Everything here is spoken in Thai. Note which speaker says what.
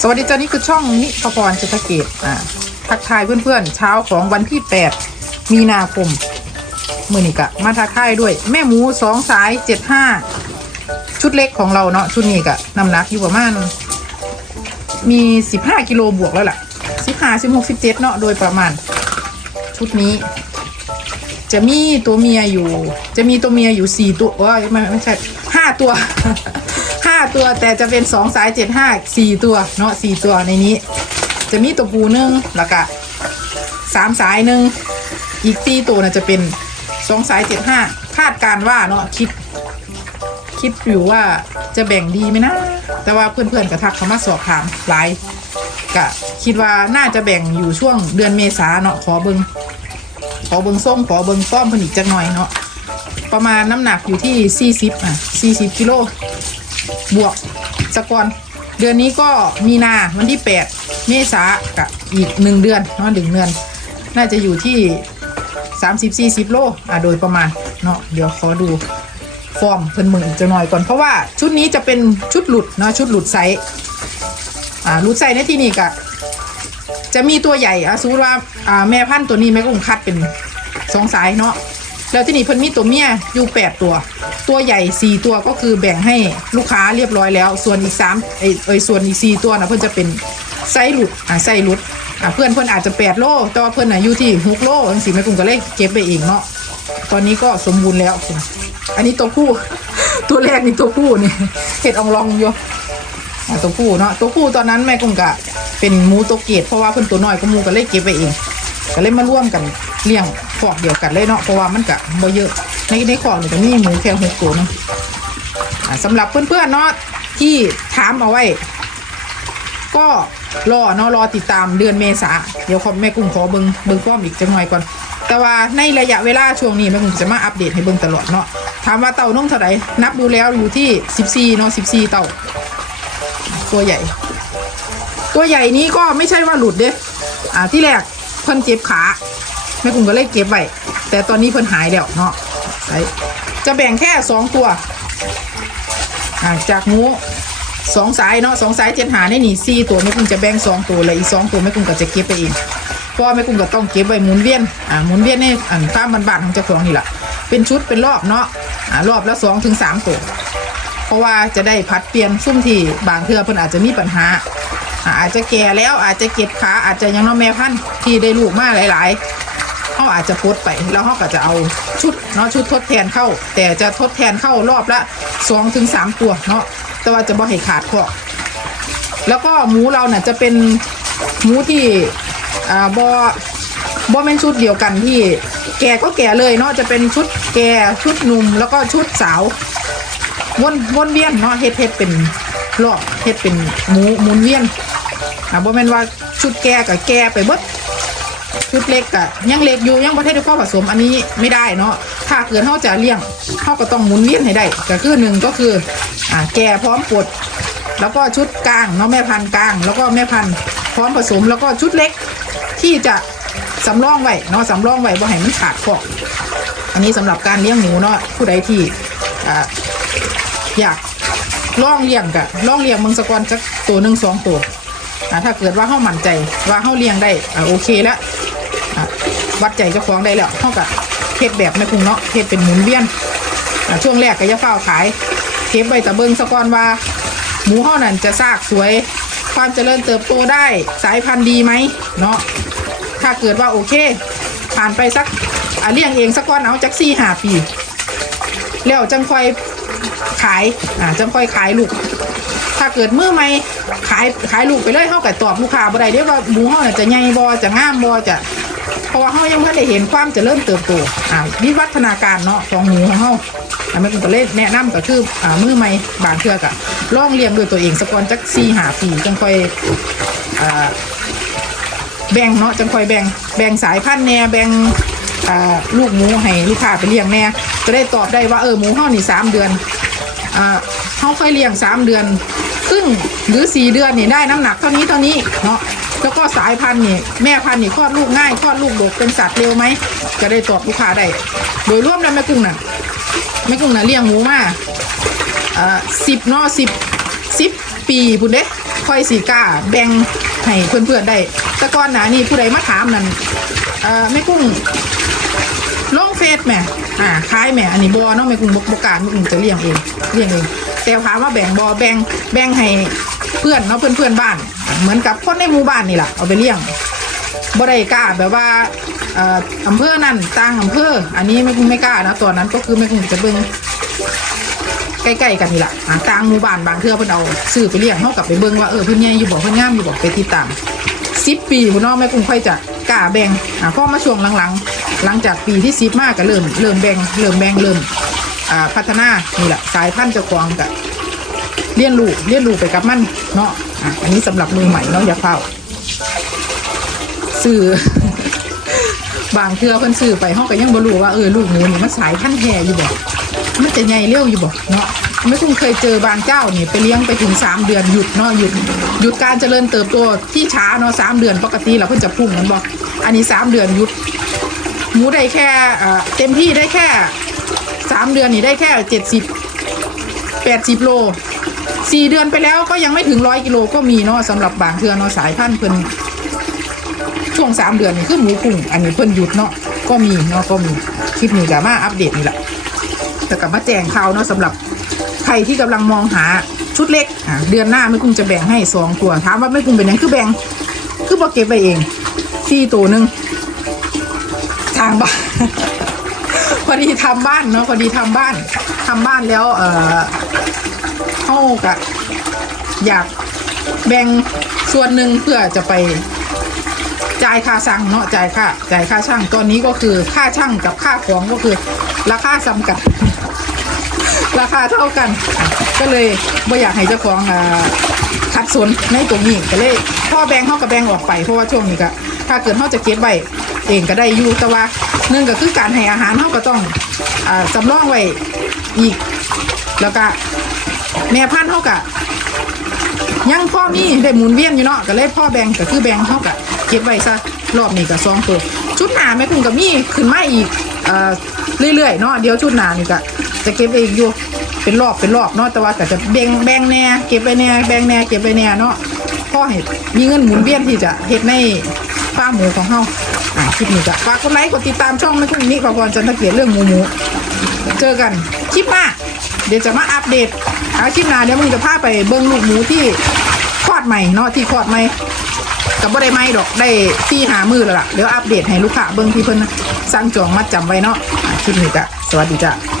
Speaker 1: สวัสดีจ้านี่คือช่องนิพพรเศรษฐกิจอ่าทักทายเพื่อนๆ เช้าของวันที่ 8 มีนาคม มือนี่กะ มาทักทายด้วย แม่หมูสองสายเจ็ดห้าชุดเล็กของเราเนาะชุดนี้กะน้ำหนักอยู่ประมาณมีสิบห้ากิโลบวกแล้วล่ะสิบห้าสิบหกสิบเจ็ดเนาะโดยประมาณ ชุดนี้ จะมีตัวเมียอยู่ จะมีตัวเมียอยู่สี่ตัวว่าไม่ไม่ใช่ห้าตัว ตัวแต่จะเป็นสองสายเจ็ดห้าสี่ตัวเนาะสี่ตัวในนี้ จะมีตัวปูหนึ่งแล้วก็สามสายหนึ่งอีกตีตัวน่ะจะเป็นสองสายเจ็ดห้าคาดการว่าเนาะคิด คิดอยู่ว่าจะแบ่งดีไหมนะ แต่ว่าเพื่อนๆกระทักเขามาสอบถามหลายกะคิดว่าน่าจะแบ่งอยู่ช่วงเดือนเมษาเนาะขอเบิงขอเบิงส้มขอเบิงป้อมผนิกจักหน่อยเนาะประมาณน้ำหนักอยู่ที่ 40 อะ 40 กิโล บวกสกอนเดือนนี้ก็มีนาวันที่ 8 เมษากับอีก 1 เดือนเนาะหนึ่งเดือน น่าจะอยู่ที่ 30-40 โลอะโดยประมาณเนาะเดี๋ยวขอดูฟอร์มเพิ่นมืออีกจะหน่อยก่อนเพราะว่าชุดนี้จะเป็นชุดหลุดเนาะชุดหลุดไซส์อ่าหลุดไซส์ในที่นี่กะจะมีตัวใหญ่อะสมมติว่าอ่าแม่พันธุ์ตัวนี้แม่ก็คงคัดเป็นสองสายเนาะ แล้วที่นี่เพิ่นมีตัวเมียอยู่แปดตัว ตัวใหญ่สี่ตัวก็คือแบ่งให้ลูกค้าเรียบร้อยแล้ว ส่วนอีกสามเอยเอยส่วนอีกสี่ตัวนะเพิ่นจะเป็นไซส์หลุดอ่าไซส์หลุดอ่าเพื่อนเพื่อนอาจจะแปดโลแต่ว่าเพื่อนอะอยู่ที่หกโลจังสิแม่กุ้งก็เลยเก็บไปเองเนาะตอนนี้ก็สมบูรณ์แล้ว อันนี้ตัวผู้ตัวแรกนี่ตัวผู้นี่เห็ดอองรองอยู่อะตัวผู้เนาะตัวผู้ตอนนั้นแม่กุ้งกะเป็นหมูตัวเกตเพราะว่าเพิ่นตัวน้อยก็หมูก็เลยเก็บไปเอง ก็เลยมาร่วมกันเลี้ยงขอกเดียวกันเลยเนาะเพราะว่ามันกะบ่เยอะในในขอกนี่ก็มีหมูแค่หกตัวเนาะสำหรับเพื่อนๆเนาะที่ถามเอาไว้ ก็รอเนาะรอติดตามเดือนเมษาเดี๋ยวขอแม่กุ้งขอเบิงเบิงป้อมอีกจังหน่อยก่อน แต่ว่าในระยะเวลาช่วงนี้แม่กุ้งจะมาอัปเดตให้เบิงตลอดเนาะถามว่าเต่านุ่งเท่าไหร่นับดูแล้วอยู่ที่ 14เนาะ14 เต่า ตัวใหญ่ ตัวใหญ่นี้ก็ไม่ใช่ว่าหลุดเด้อ่าที่แรก เพิ่นเจ็บขาแม่กุ้งก็เลยเก็บไว้แต่ตอนนี้เพิ่นหายแล้วเนาะไปจะแบ่งแค่สองตัวจากหมูสองสายเนาะสองสายเจ็ดหาในนี่สี่ตัวแม่กุ้งจะแบ่งสองตัวเลยอีกสองตัวแม่กุ้งก็จะเก็บไปเองเพราะว่าแม่กุ้งก็ต้องเก็บไว้หมุนเวียนอ่าหมุนเวียนในอันตามบ้านๆของเจ้าของนี่แหละเป็นชุดเป็นรอบเนาะอ่ารอบละสองถึงสามตัว เพราะว่าจะได้พัดเปลี่ยนซุ่มที่บางเทื่อเพิ่นอาจจะมีปัญหา อาจจะแก่แล้วอาจจะเก็บขาอาจจะยังน้องแม่พันธุ์ที่ได้ลูกมาหลายๆเขาอาจจะพดไปแล้วเขาก็จะเอาชุดเนาะชุดทดแทนเข้า แต่จะทดแทนเข้ารอบละสองถึงสามตัวเนาะแต่ว่าจะบ่ให้ขาดข้อแล้วก็หมูเราเนี่ยจะเป็นหมูที่อ่าบอบอเป็นชุดเดียวกันที่แก่ก็แก่เลยเนาะจะเป็นชุดแก่ชุดหนุ่มแล้วก็ชุดสาววนวนเวียนเนาะเฮ็ดเฮ็ดเป็นรอบเฮ็ดเป็นหมูหมุนเวียน อ่าบ่แม่นว่าชุดแก่กับแก่ไปเบิดชุดเล็กกะยังเล็กอยู่ยังบ่ทันได้พอผสมอันนี้ไม่ได้เนาะถ้าเกิดเฮาจะเลี้ยงเฮาก็ต้องหมุนเวียนให้ได้ก็คือหนึ่งก็คืออ่าแก่พร้อมปลดแล้วก็ชุดกลางเนาะแม่พันธุ์กลาง แล้วก็แม่พันธุ์พร้อมผสมแล้วก็ชุดเล็กที่จะสำรองไว้เนาะสำรองไว้บ่ให้มันขาดข้ออันนี้สำหรับการเลี้ยงหมูเนาะผู้ใดที่อ่าอยากล่องเลี้ยงกะล่องเลี้ยงมึงสกอนจักตัวหนึ่งสองตัว อ่าถ้าเกิดว่าเขามั่นใจว่าเขาเลี้ยงได้อ่าโอเคแล้วอ่าวัดใจเจ้าของได้แล้วเขากะเทศแบบไม่คุงเนาะเทศเป็นหมุนเวียนอ่าช่วงแรกก็จะเฝ้าขายเก็บใบตะเบิงสกอนว่า หมูห่อนั่นจะซากสวย ความเจริญเติบโตได้สายพันธุ์ดีไหมเนาะถ้าเกิดว่าโอเค ผ่านไปสักอ่าเลี้ยงเองสักก้อนเอาจักซี่หาปีแล้วจังคอย ขายอ่าจังค่อยขายลูก ถ้าเกิดมือไม่ขายขายลูกไปเลยเฮาก็ตอบลูกค้าบ่ได้เด้ว่าหมูเฮาน่ะจะใหญ่บ่จะงามบ่จะเพราะว่าเฮายังบ่ได้เห็นความเจริญเติบโตอ่าวิวัฒนาการเนาะของหมูของเฮาอันนี้ก็เลยแนะนำก็คืออ่ามือใหม่บางเทื่อก็ลองเลี้ยงด้วยตัวเองสักก่อนจัก4 5ปีจังค่อยอ่าแบ่งเนาะจังคอยแบ่งแบ่งสายพันธุ์แน่แบ่งอ่าลูกหมูให้ลูกค้าไปเลี้ยงแน่จะได้ตอบได้ว่าเออหมูเฮานี่สามเดือน อ่าเฮาค่อยเลี้ยงสามเดือน ครึ่งหรือสี่เดือนนี่ได้น้ำหนักเท่านี้เท่านี้เนาะแล้วก็สายพันธุ์นี่แม่พันธุ์นี่คลอดลูกง่ายคลอดลูกดกเป็นสัตว์เร็วไหมจะได้ตอบลูกค้าได้โดยรวมแล้วแม่กุ้งน่ะแม่กุ้งน่ะเลี้ยงหมูมาอ่าสิบเนาะสิบสิบปีพุ่นเด้ค่อยสีก้าแบ่งให้เพื่อนๆได้ แต่ก่อนหนานี่ผู้ใดมาถามนั่นอ่อแม่กุ้ง เฟซแหม่อ่าขายแหม่อันนี้บอเนาะแม่กุ้งบกบการแม่กุ้งจะเลี้ยงเองเลี้ยงเองแต่ถามว่าแบ่งบอแบ่งแบ่งให้เพื่อนเนาะเพื่อนเพื่อนบ้าน เหมือนกับคนในหมู่บ้านนี่แหละเอาไปเลี้ยงบ่ได้กล้าแบบว่าอ่ออำเภอนั่นต่างอำเภออันนี้แม่กุ้งไม่กล้านะตอนนั้นก็คือแม่กุ้งจะเบิ่งใกล้ๆกันนี่แหละอ่ากลางหมู่บ้านบางเทื่อเพิ่นเอาซื้อไปเลี้ยงเฮากับไปเบิ่งว่าเออเพิ่นใหญ่อยู่บ่เพิ่นงามอยู่บ่ไปติดตาม10ปีพุ่นเนาะแม่กุ้งค่อยจะ กาแบ่งอ่าพอมาช่วงหลังๆ หลังจากปีที่10มากก็เริ่มเริ่มแบ่งเริ่มแบ่งเริ่มอ่าพัฒนานี่แหละสายพันธุ์จ้าของก็เรียนรู้เรียนรู้ไปกับมันเนาะอะอันนี้สำหรับมือใหม่เนาะอย่าเฝ้าซื้อบางเทือเพิ่นซื้อไปเฮาก็ยังบ่รู้ว่าเออลูกหมูนี่มันสายพันธุ์แท้อยู่บ่มันจะใหญ่เร็วอยู่บ่เนาะ ไม่คุ้งเคยเจอบางเจ้านี่ไปเลี้ยงไปถึงสามเดือนหยุดเนาะหยุดหยุดการเจริญเติบโตที่ช้าเนาะสามเดือนปกติเราเพิ่นจะพุ่งมันบอกอันนี้สามเดือนหยุดหมูได้แค่เอ่อเต็มที่ได้แค่สามเดือนนี่ได้แค่เจ็ดสิบแปดสิบโลสี่เดือนไปแล้วก็ยังไม่ถึงร้อยกิโลก็มีเนาะสำหรับบางเทือเนาะสายพันธุ์เพิ่นช่วงสามเดือนนี่คือหมูพุ่งอันนี้เพิ่นหยุดเนาะก็มีเนาะก็มีคลิปนี้ก็มาอัปเดตนี่แหละแต่กับมาแจ้งข่าวเนาะสำหรับ ใครที่กำลังมองหาชุดเล็กอะเดือนหน้าแม่กุ้งจะแบ่งให้สองตัวถามว่าแม่กุ้งเป็นยังคือแบ่งคือบอกเก็บไปเองสี่ตัวหนึ่งทางบ้านพอดีทำบ้านเนาะพอดีทำบ้านทำบ้านแล้วเออเข้ากะอยากแบ่งส่วนหนึ่งเพื่อจะไปจ่ายค่าช่างเนาะจ่ายค่าจ่ายค่าช่างตอนนี้ก็คือค่าช่างกับค่าของก็คือราคาซ้ำกัน ราคาเท่ากัน ก็เลยไม่อยากให้เจ้าของอ่าขัดสนในตรงนี้ก็เลยพ่อแบงเข้ากับแบงออกไปเพราะว่าช่วงนี้ก็ถ้าเกิดเขาจะเก็บไว้เองก็ได้อยู่แต่ว่าเนื่องก็คือการให้อาหารเขาก็ต้องอ่าสำรองไว้อีก แล้วก็แม่พันธุ์เขาก็ยังพ่อมีได้หมุนเวียนอยู่เนาะก็เลยพ่อแบงก็คือแบงเท่ากับเก็บไว้ซะรอบนี้ก็สองตัวชุดหนาแม่คุณกับมีขึ้นมาอีกอ่อเรื่อยๆเนาะเดี๋ยวชุดหนานี่ก็ จะเก็บเองอยู่เป็นรอบเป็นรอบเนาะแต่ว่าก็จะแบ่งแบ่งแน่เก็บไปแน่แบ่งแน่เก็บไปแน่เนาะพ่อให้มีเงินหมุนเวียนที่จะเฮ็ดในฟาร์มหมูของเฮาอ่าคลิปนี้ก็ฝากกดไลค์กดติดตามช่องแม่คุณนิขอพรจันทเกียรติเรื่องหมูหมูเจอกันคลิปหน้าเดี๋ยวจะมาอัปเดตอาคลิปหน้าเดี๋ยวมึงจะพาไปเบิ้งลูกหมูที่คลอดใหม่เนาะที่คลอดใหม่กับบ่ได้ไหมดอกได้ที่หามือแล้วล่ะเดี๋ยวอัปเดตให้ลูกค้าเบิ้งที่เพิ่นสั่งจองมัดจำไว้เนาะอะคลิปนี้ก็สวัสดีจ้ะ